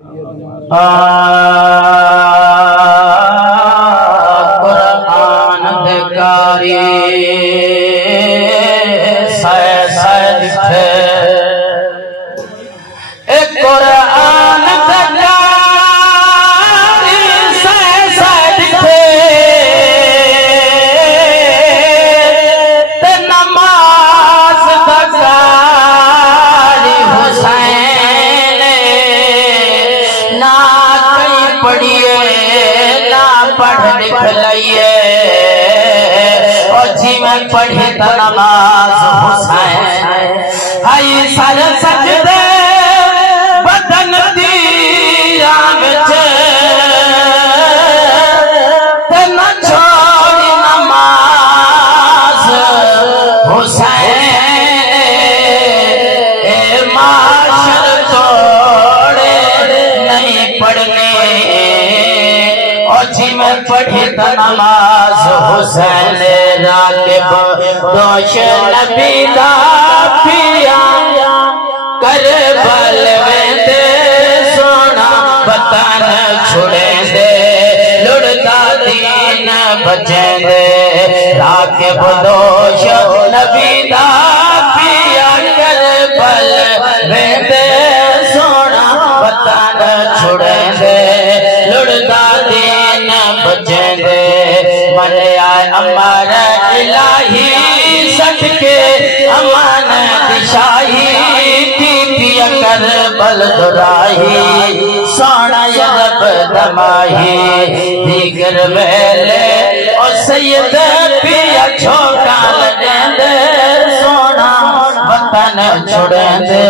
कुरान दिखारी सैद थे कुरान दिखारी सैद थे ते नमाज दिखारी हुसैन ना कहीं पढ़िए ना पढ़ लिख लिये और जी में पढ़े तो नमाज हुसैन हाय सर सजदे बदन दिया बचे ते न छोड़ी नमाज हुसैन माशर तोड़े नहीं पढ़ने और जी में पढ़े तो नमाज हुसैन राकिब दोष नबी दा पिया करबल में दे सोना बतन छुड़े दे लुड़ता दीन बचे दे राकिब दोष नबी दा पिया करबल में दे सोना बतन छुड़े दे लुड़ता दीन बचे दे मन आए अमर इलाही सटके अमान दिशाही करबल दुराही सोना यरब दमाही दीगर वेले और सैयद पिया छोटा लगेंदे सोना वतन छुड़ेंदे।